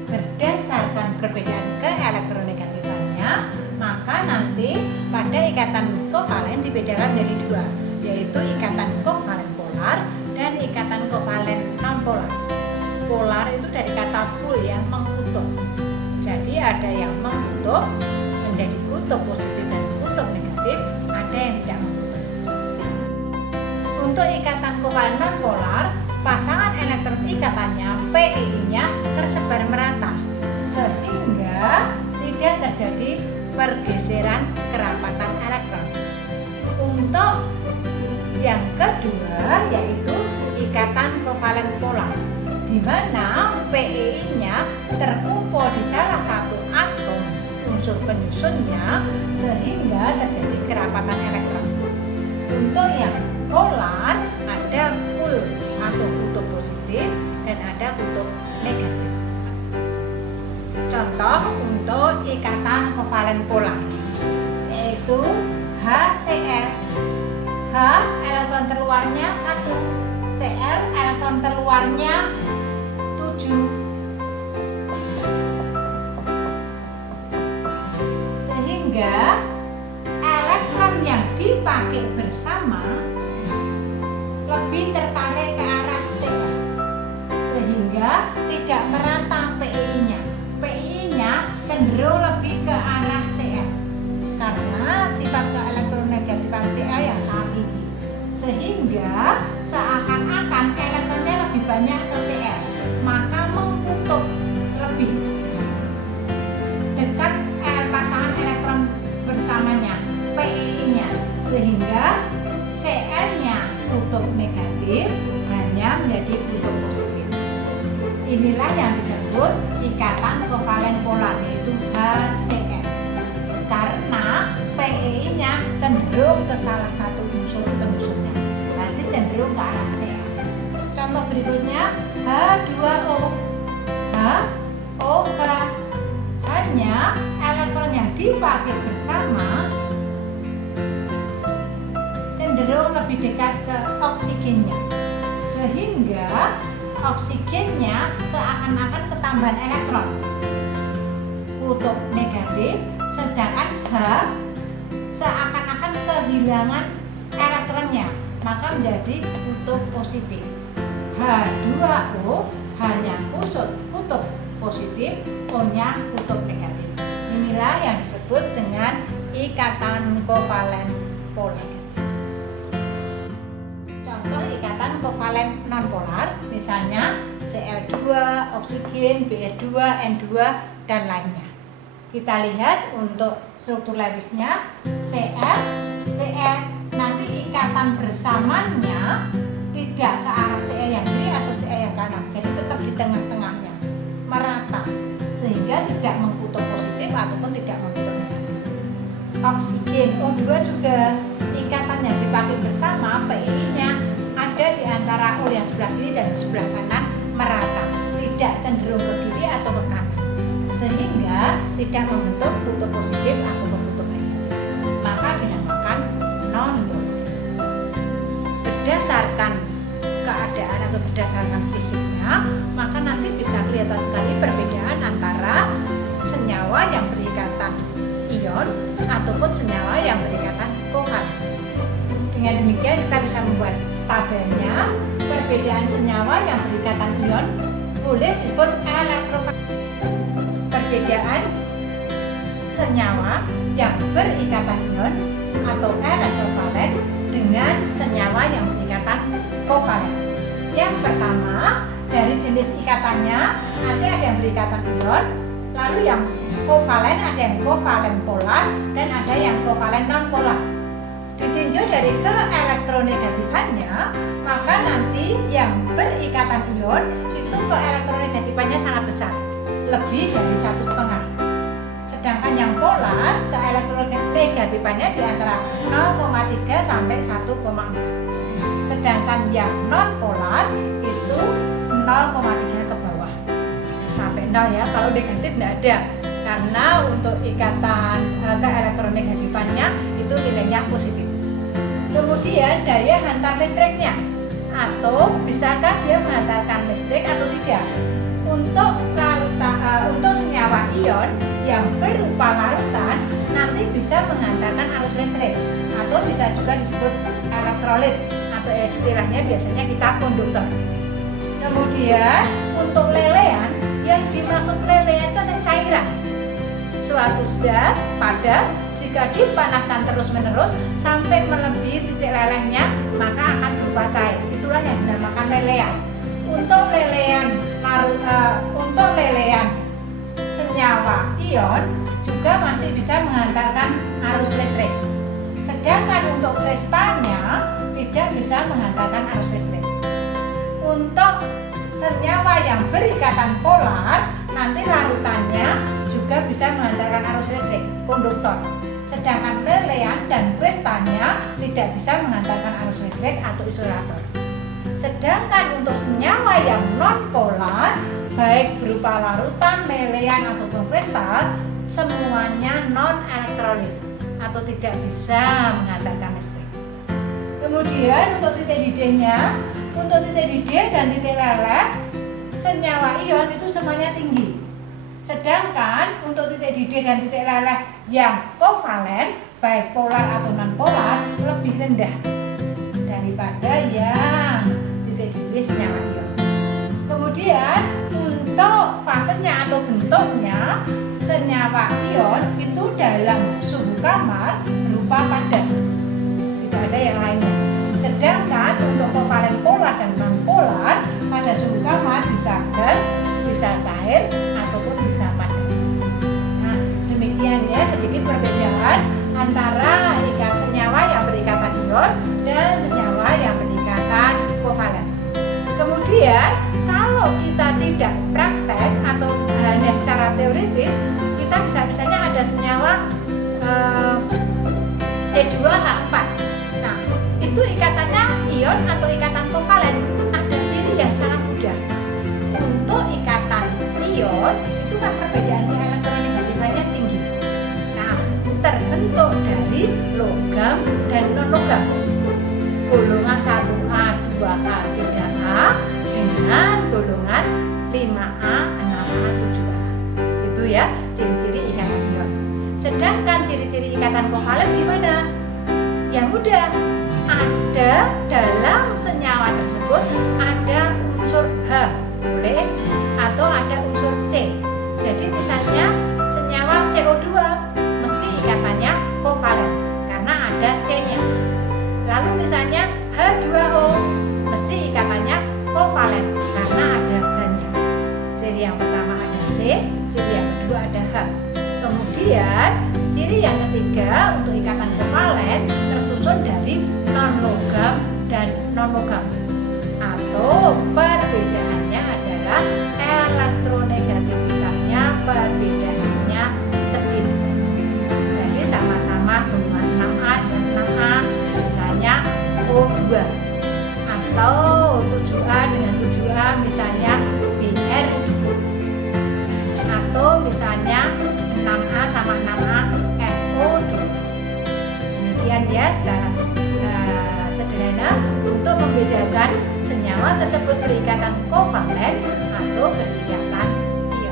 Berdasarkan perbedaan keelektronegatifannya, maka nanti pada ikatan kovalen dibedakan dari dua, yaitu ikatan kovalen polar dan ikatan kovalen nonpolar. Polar itu dari kata pol ya, mengkutub. Jadi ada yang mengkutub menjadi kutub positif dan kutub negatif, ada yang tidak mengkutub. Untuk ikatan kovalen nonpolar, pasangan elektron ikatannya PiI-nya tersebar merata sehingga tidak terjadi pergeseran kerapatan elektron. Untuk yang kedua yaitu ikatan kovalen polar, di mana PiI-nya terkumpul di salah satu atom unsur penyusunnya sehingga terjadi kerapatan elektron. Untuk yang polar ada pol atau kutub positif dan ada kutub negatif. Contoh untuk ikatan kovalen polar yaitu HCl. H elektron terluarnya 1, Cl elektron terluarnya 7. Sehingga elektron yang dipakai bersama lebih tertarik ke arah Cl, sehingga tidak merata PiI-nya. PiI-nya cenderung lebih ke arah Cl karena sifat keelektronegatifan Cl yang sangat tinggi, sehingga seakan-akan elektronnya lebih banyak ke Cl, maka mengkutub lebih dekat pasangan elektron bersamanya PiI-nya, sehingga Cl-nya kutub negatif hanya menjadi kutub positif. Inilah yang disebut ikatan kovalen polar yaitu HCl. Karena PiI-nya cenderung ke salah satu unsur penyusunnya, berarti cenderung ke arah Cl. Contoh berikutnya H2O. HOH hanya elektron yang dipakai bersama cenderung lebih dekat ke oksigennya, sehingga oksigennya seakan-akan ketambahan elektron kutub negatif, sedangkan H seakan-akan kehilangan elektronnya, maka menjadi kutub positif. H2O hanya kutub positif, O-nya kutub negatif. Inilah yang disebut dengan ikatan kovalen polar. Contoh ikatan kovalen nonpolar, misalnya Cl2, oksigen, Br2, N2, dan lainnya. Kita lihat untuk struktur Lewisnya Cl, nanti ikatan bersamanya tidak ke arah Cl yang kiri atau Cl yang kanan, jadi tetap di tengah-tengahnya, merata, sehingga tidak mengkutub positif ataupun tidak mengkutub negatif. Oksigen O2 juga ikatan yang dipakai bersama PiI-nya ada di antara O yang sebelah kiri dan sebelah kanan, merata, tidak cenderung ke kiri atau ke kanan, sehingga tidak membentuk kutub positif atau kutub negatif, maka dinamakan non-polar. Berdasarkan keadaan atau berdasarkan fisiknya, maka nanti bisa kelihatan sekali perbedaan antara senyawa yang berikatan ion ataupun senyawa yang berikatan kovalen. Dengan demikian kita bisa membuat tabelnya. Perbedaan senyawa yang berikatan ion boleh disebut elektrovalensi. Perbedaan senyawa yang berikatan ion atau elektrovalen dengan senyawa yang berikatan kovalen. Yang pertama, dari jenis ikatannya nanti ada yang berikatan ion, lalu yang kovalen ada yang kovalen polar dan ada yang kovalen non-polar. Ditinjau dari keelektronegatifannya, maka nanti yang berikatan ion itu keelektronegatifannya sangat besar, lebih dari 1,5. Sedangkan yang polar keelektronegatifannya di antara 0,3 sampai 1,4. Sedangkan yang non polar itu 0,3 ke nol ya, kalau negatif tidak ada, karena untuk ikatan keelektronegatifannya itu nilainya positif. Kemudian daya hantar listriknya, atau bisakah dia menghantarkan listrik atau tidak. Untuk senyawa ion yang berupa larutan nanti bisa menghantarkan arus listrik, atau bisa juga disebut elektrolit, atau istilahnya biasanya kita konduktor. Kemudian untuk lelehan, yang dimaksud lelehan itu adalah cairan. Suatu zat padat jika dipanaskan terus-menerus sampai melebihi titik lelehnya, maka akan berupa cair. Itulah yang dinamakan lelehan. Untuk lelehan senyawa ion juga masih bisa menghantarkan arus listrik. Sedangkan untuk kristalnya tidak bisa menghantarkan arus listrik. Untuk senyawa yang berikatan polar, nanti larutannya juga bisa menghantarkan arus listrik, konduktor. Sedangkan lelehan dan kristalnya tidak bisa menghantarkan arus listrik atau isolator. Sedangkan untuk senyawa yang non-polar, baik berupa larutan, lelehan ataupun kristal, semuanya non-elektrolit atau tidak bisa menghantarkan listrik. Kemudian untuk titik didihnya, untuk titik didih dan titik leleh, senyawa ion itu semuanya tinggi. Sedangkan untuk titik didih dan titik leleh yang kovalen, baik polar atau non-polar, lebih rendah daripada yang titik didih senyawa ion. Kemudian untuk fasenya atau bentuknya, senyawa ion itu dalam suhu kamar berupa padat, tidak ada yang lainnya. Sedangkan untuk kovalen polar dan non-polar pada suhu kamar bisa gas, bisa cair, ataupun bisa padat. Nah, demikian ya sedikit perbedaan antara senyawa yang berikatan ion dan senyawa yang berikatan kovalen. Kemudian kalau kita tidak praktek atau hanya secara teoritis, kita misalnya ada senyawa C2H4. Nah, itu ikatannya ion atau ikatan kovalen, ada ciri yang sangat mudah. Untuk ikatan ion itu kan perbedaan keelektronegatifannya tinggi. Nah, terbentuk dari logam dan non-logam. Golongan 1A, 2A, 3A dengan golongan 5A, 6A, 7A. Itu ya ciri-ciri ikatan ion. Sedangkan ciri-ciri ikatan kovalen gimana? Ya mudah. Ada dalam senyawa tersebut ada unsur H, boleh, atau ada unsur C. Jadi misalnya senyawa CO2 mesti ikatannya kovalen karena ada C-nya. Lalu misalnya H2O mesti ikatannya kovalen karena ada H-nya. Ciri yang pertama ada C, ciri yang kedua ada H. Kemudian ciri yang ketiga untuk ikatan kovalen tersusun dari non-logam dan non-logam, atau perbedaannya adalah elektronegativitasnya perbedaannya kecil. Jadi sama-sama golongan 6A dan 6A, misalnya O2, atau 7A dengan 7A misalnya BR, atau misalnya 6A sama 6A SO2. Demikian ya secara sederhana untuk membedakan senyawa tersebut berikatan kovalen atau berikatan ion.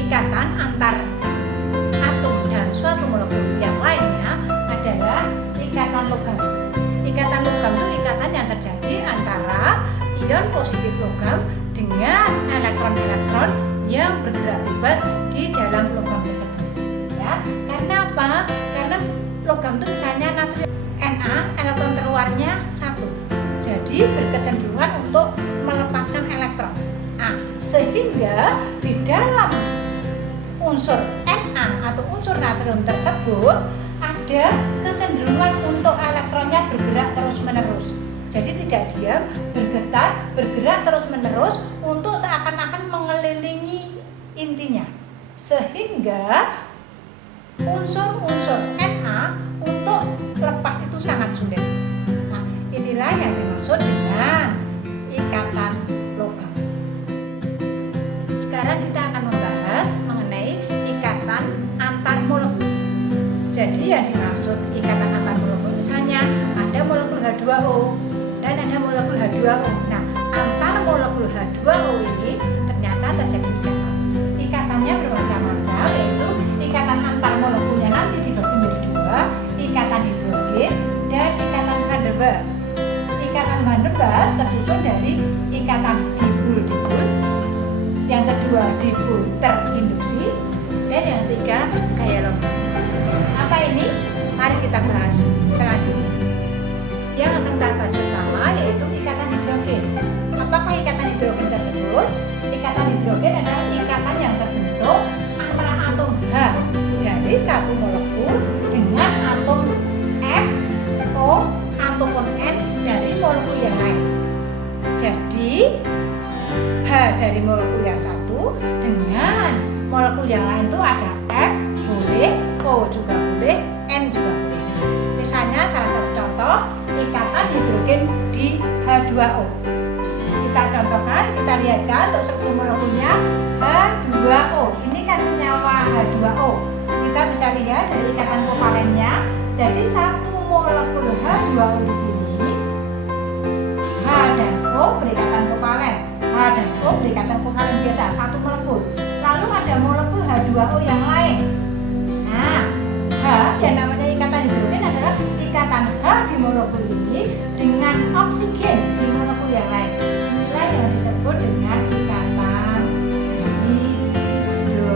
Ikatan antar atom dalam suatu molekul yang lainnya adalah ikatan logam. Ikatan logam itu ikatan yang terjadi antara ion positif logam dengan elektron-elektron yang bergerak bebas di dalam logam tersebut. Ya, karena apa? Karena logam itu misalnya natrium Na, elektron terluarnya 1. Jadi berkecenderungan untuk melepaskan elektron. Nah, sehingga di dalam unsur Na atau unsur natrium tersebut ada kecenderungan untuk elektronnya bergerak terus-menerus. Jadi tidak diam, bergerak terus-menerus untuk seakan-akan mengelilingi intinya. Sehingga unsur-unsur Na untuk lepas itu sangat sulit. Nah, inilah yang dimaksud dengan ikatan logam. yang dimaksud ikatan antar molekul misalnya ada molekul H2O dan ada molekul H2O. Nah, antar molekul H2O ini ternyata terjadi ikatan. Ikatannya bermacam-macam, yaitu ikatan antar molekulnya nanti dibagi menjadi dua, ikatan hidrogen dan ikatan Van der Waals. Ikatan Van der Waals tersusun dari ikatan dipol-dipol, yang kedua dipol terinduksi, dan yang ketiga gaya logam. Apa ini? Mari kita bahas selanjutnya. Yang akan kita bahas pertama yaitu ikatan hidrogen. Apakah ikatan hidrogen tersebut? Ikatan hidrogen adalah ikatan yang terbentuk antara atom H dari satu molekul dengan atom F, O, ataupun N dari molekul yang lain. Jadi H dari molekul yang satu dengan molekul yang lain itu ada F boleh, O juga boleh, N juga boleh. Misalnya salah satu contoh ikatan hidrogen di H2O. Kita contohkan, kita lihatkan untuk struktur molekulnya H2O. Ini kan senyawa H2O. Kita bisa lihat dari ikatan kovalennya. Jadi satu molekul H2O di sini H dan O berikatan kovalen. H dan O berikatan kovalen biasa, satu molekul. Lalu ada molekul H2O yang lain. Nah, H yang namanya ikatan hidrogen adalah ikatan H di molekul ini dengan oksigen di molekul yang lain. Inilah yang disebut dengan ikatan hidrogen.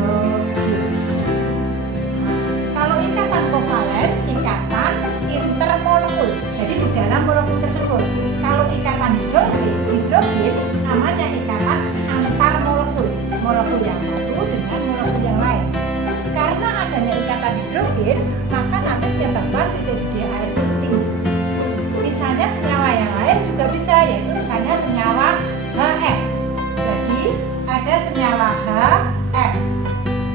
Kalau ikatan kovalen, ikatan intermolekul. Jadi di dalam molekul tersebut. Kalau ikatan hidrogen namanya ikatan antar molekul. Molekul yang satu dengan molekul yang lain. Karena adanya ikatan hidrogen, maka nanti penyebabkan titik di air itu tinggi. Misalnya senyawa yang lain juga bisa, yaitu misalnya senyawa HF. Jadi ada senyawa HF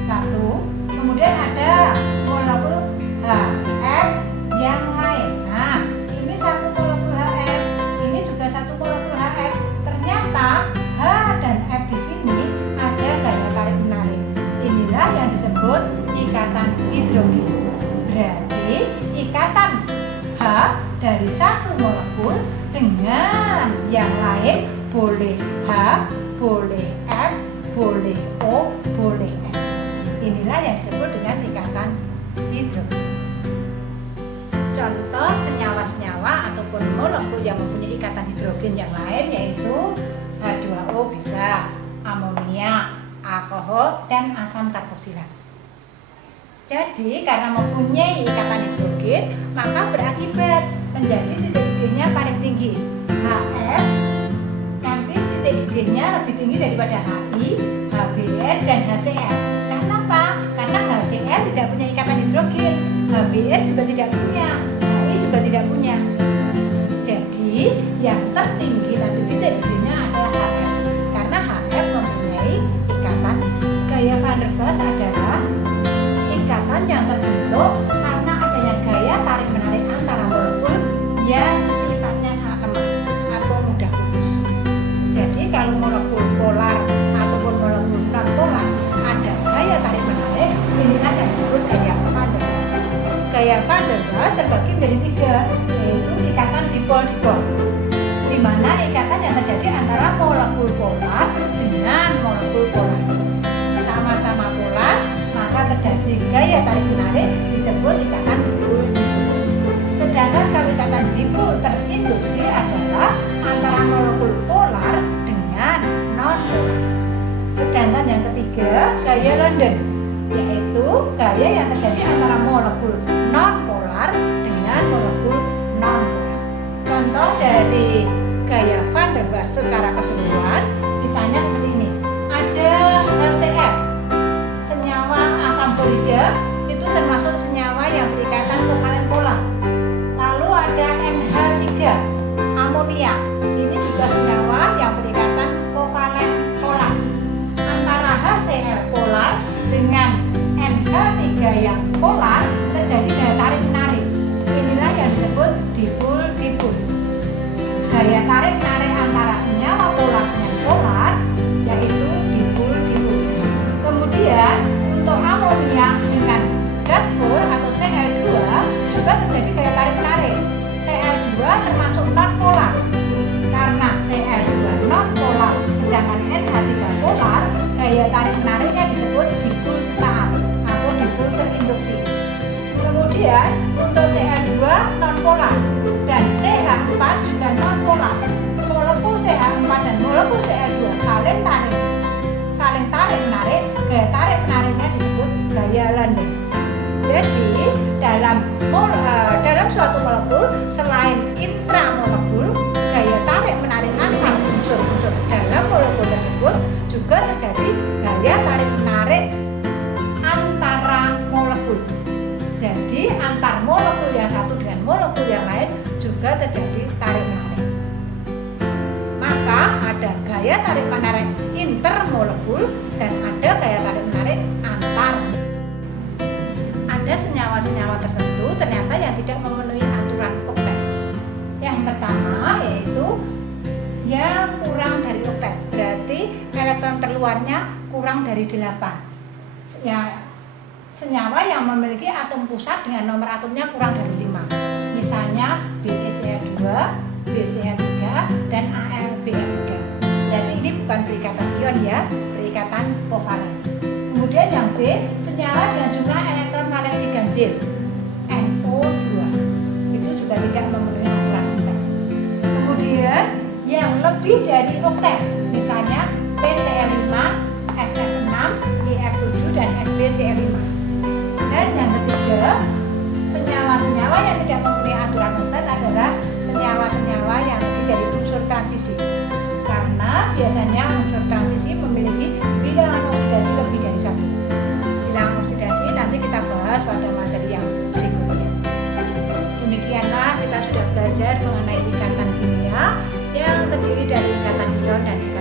satu, kemudian ada molekul HF yang lain. Nah, ini satu molekul HF, ini juga satu molekul HF. Ternyata H dan F di sini ada gaya tarik menarik. Inilah yang disebut ikatan hidrogen. Berarti ikatan H dari satu molekul dengan yang lain boleh H, boleh F, boleh O, boleh N. Inilah yang disebut dengan ikatan hidrogen. Contoh senyawa-senyawa ataupun molekul yang mempunyai ikatan hidrogen yang lain yaitu H2O bisa, amonia, alkohol, dan asam karboksilat. Jadi karena mempunyai ikatan hidrogen, maka berakibat menjadi titik D-nya paling tinggi. HF nanti titik D-nya lebih tinggi daripada HI, HBr, dan HCl. Karena apa? Karena HCl tidak punya ikatan hidrogen, HBr juga tidak punya, HI juga tidak punya. Jadi yang tertinggi nanti titik D-nya adalah HF. Karena HF mempunyai ikatan. Gaya Van der Waals adalah ikatan yang terbentuk karena adanya gaya tarik menarik antara molekul yang sifatnya sangat lemah atau mudah putus. Jadi kalau molekul polar ataupun molekul non polar ada gaya tarik menarik, inilah yang disebut gaya Van der Waals. Gaya Van der Waals terbagi menjadi tiga, yaitu ikatan dipol-dipol, di mana ikatan yang terjadi antara molekul polar dengan molekul polar. Sama-sama polar, maka terjadi gaya tarik menarik disebut ikatan dipol-dipol. Sedangkan kalau ikatan dipol terinduksi adalah antara molekul polar dengan non-polar. Sedangkan yang ketiga gaya London, yaitu gaya yang terjadi antara molekul non-polar dengan molekul non-polar. Contoh dari gaya Van der Waals secara keseluruhan, misalnya seperti ini. Ada HCl, senyawa asam klorida, itu termasuk senyawa yang berikatan kovalen polar. Lalu ada NH3, amonia, ini juga senyawa yang berikatan kovalen polar. Antara HCl polar dengan NH3 yang polar terjadi gaya tarik menarik. Inilah yang disebut dipol-dipol. Gaya tarik menarik antara senyawa polar dengan polar Sedangkan NH3 polar, gaya tarik menariknya disebut dipol sesaat atau dipol terinduksi. Kemudian untuk Cl2 nonpolar dan CH4 juga nonpolar. Molekul CH4 dan molekul Cl2 saling tarik menarik, gaya tarik menariknya disebut gaya London. Jadi dalam suatu molekul selain intramolekul, gaya tarik menarik antar unsur-unsur dalam molekul tersebut juga terjadi gaya tarik menarik antara molekul. Jadi antar molekul yang satu dengan molekul yang lain juga terjadi tarik menarik. Maka ada gaya tarik menarik intermolekul dan ada gaya tarik menarik antar. Ada senyawa-senyawa tertentu ternyata yang tidak memenuhi aturan oktet. Yang pertama yaitu yang kurang dari oktet, berarti elektron terluarnya kurang dari 8. Ya, senyawa yang memiliki atom pusat dengan nomor atomnya kurang dari 5. Misalnya BeCl2, BCl3, dan AlBr3. Berarti ini bukan perikatan ion ya, perikatan kovalen. Kemudian yang B, senyawa dengan jumlah elektron valensi ganjil NO2. Itu juga tidak memenuhi aturan oktet. Kemudian yang lebih dari oktet, misalnya PCl5, SF6, IF7, dan SbCl5. Dan yang ketiga, senyawa-senyawa yang tidak memenuhi aturan oktet adalah senyawa-senyawa yang terdiri dari unsur transisi. Karena biasanya unsur transisi memiliki bilangan oksidasi lebih dari 1. Bilangan oksidasi nanti kita bahas pada materi yang berikutnya. Demikianlah kita sudah belajar mengenai ikatan kimia yang terdiri dari ikatan ion dan ikatan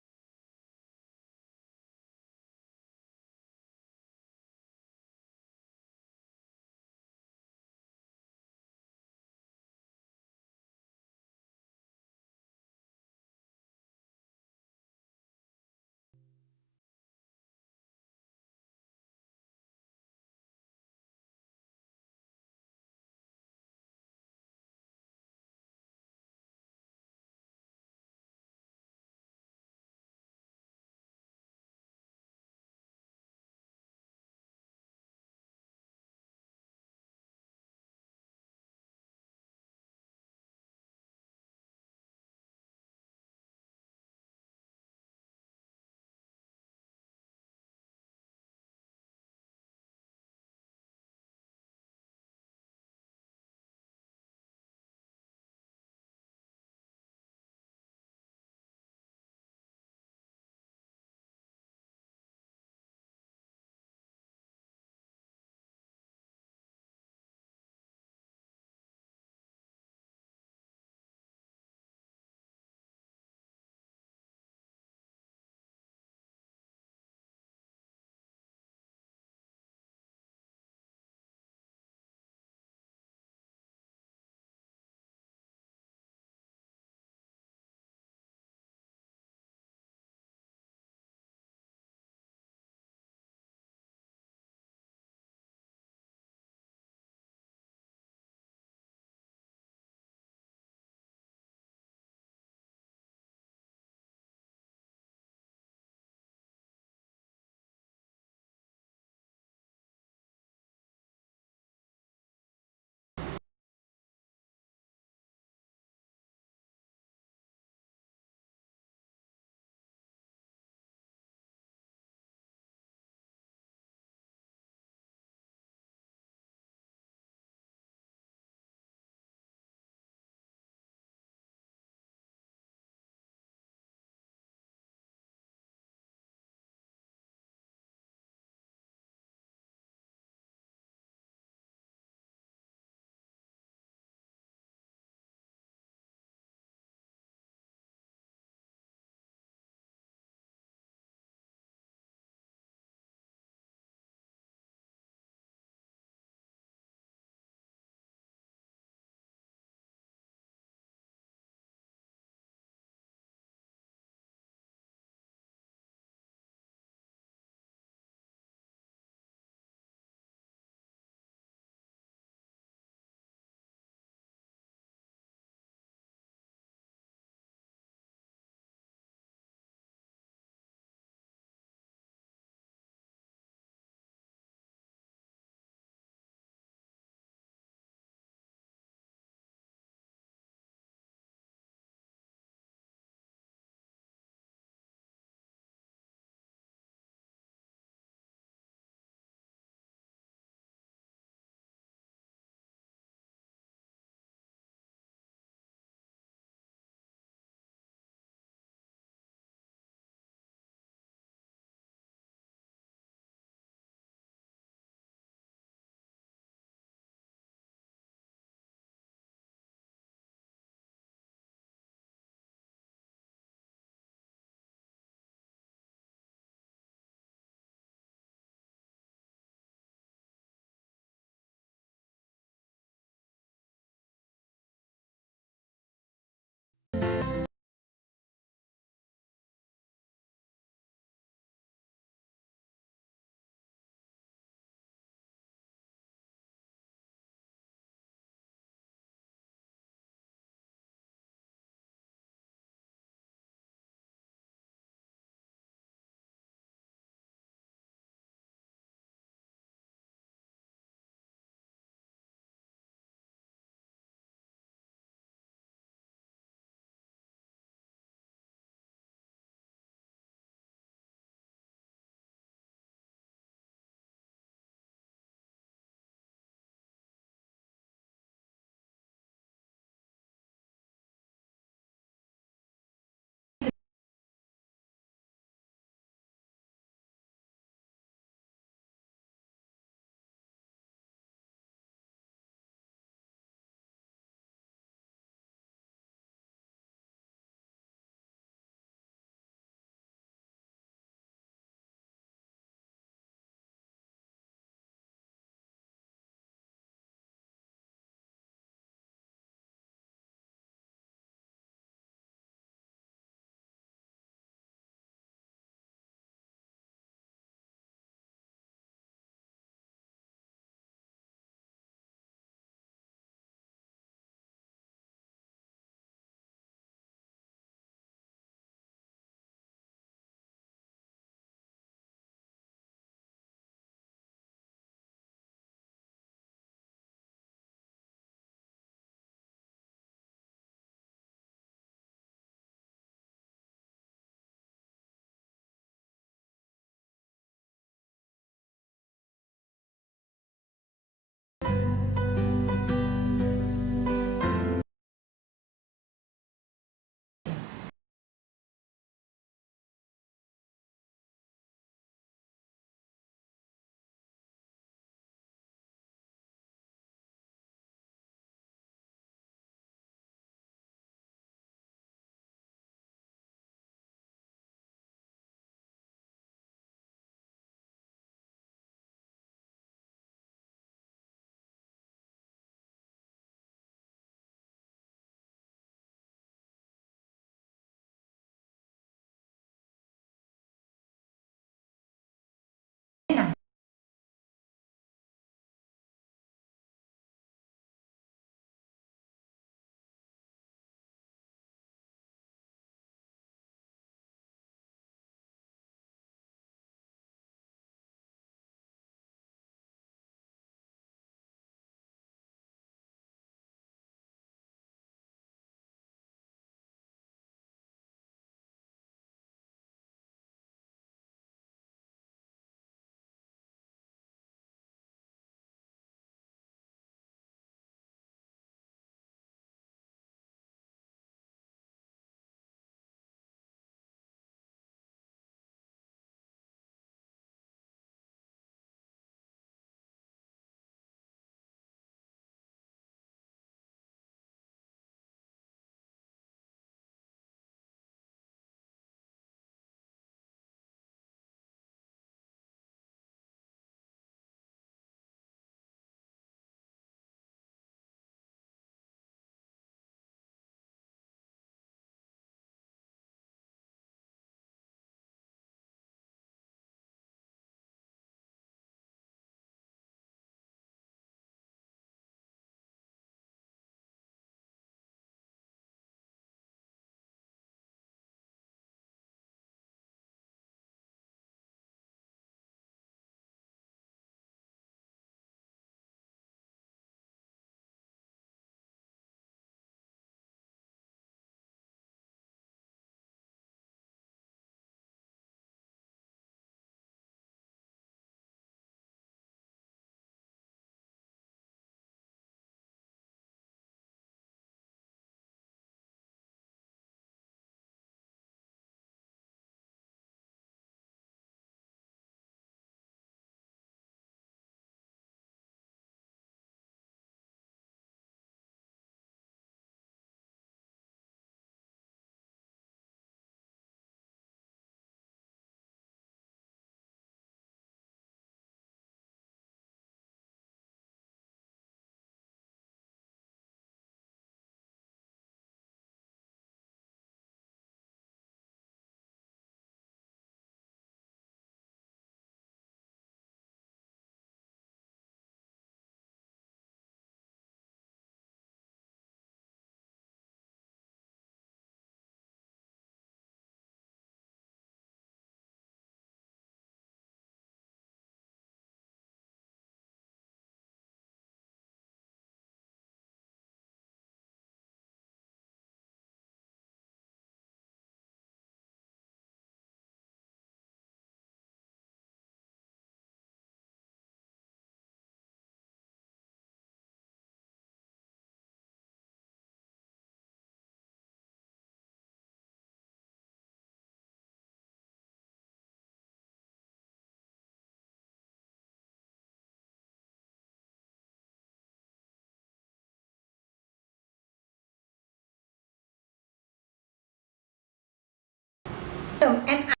Na.